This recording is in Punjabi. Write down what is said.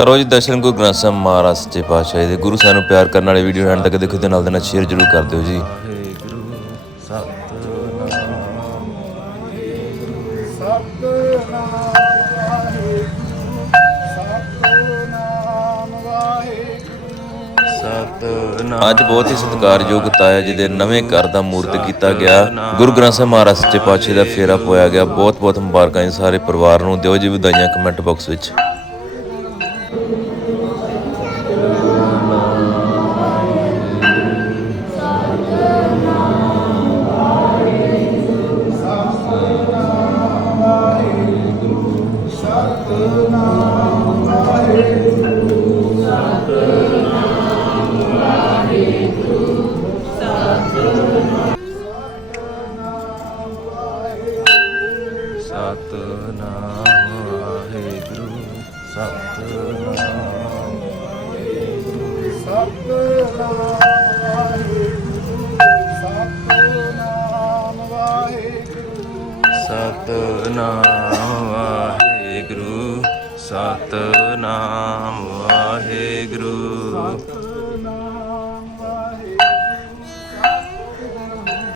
ਕਰੋ ਜੀ ਦਰਸ਼ਨ ਗੁਰੂ ਗ੍ਰੰਥ ਸਾਹਿਬ ਮਹਾਰਾਜ ਸੱਚੇ ਪਾਤਸ਼ਾਹ ਦੇ। ਗੁਰੂ ਸਾਹਿਬ ਪਿਆਰ ਕਰਨ ਵਾਲੇ ਵੀਡੀਓ ਨੂੰ ਤੱਕ ਦੇਖੋ ਤੇ ਨਾਲ ਦੇ ਨਾਲ ਸ਼ੇਅਰ ਜ਼ਰੂਰ ਕਰ ਦਿਓ ਜੀ। ਅੱਜ ਬਹੁਤ ਹੀ ਸਤਿਕਾਰਯੋਗ ਤਾਇਆ ਜੀ ਦੇ ਨਵੇਂ ਘਰ ਦਾ ਮੂਰਤ ਕੀਤਾ ਗਿਆ। ਗੁਰੂ ਗ੍ਰੰਥ ਸਾਹਿਬ ਮਹਾਰਾਜ ਸੱਚੇ ਪਾਤਸ਼ਾਹ ਦਾ ਫੇਰਾ ਪੋਇਆ ਗਿਆ। ਬਹੁਤ ਬਹੁਤ ਮੁਬਾਰਕਾਂ ਜੀ ਸਾਰੇ ਪਰਿਵਾਰ ਨੂੰ। ਦਿਓ ਜੀ ਵਧਾਈਆਂ ਕਮੈਂਟ ਬਾਕਸ ਵਿੱਚ। Satnam Satnam Waheguru.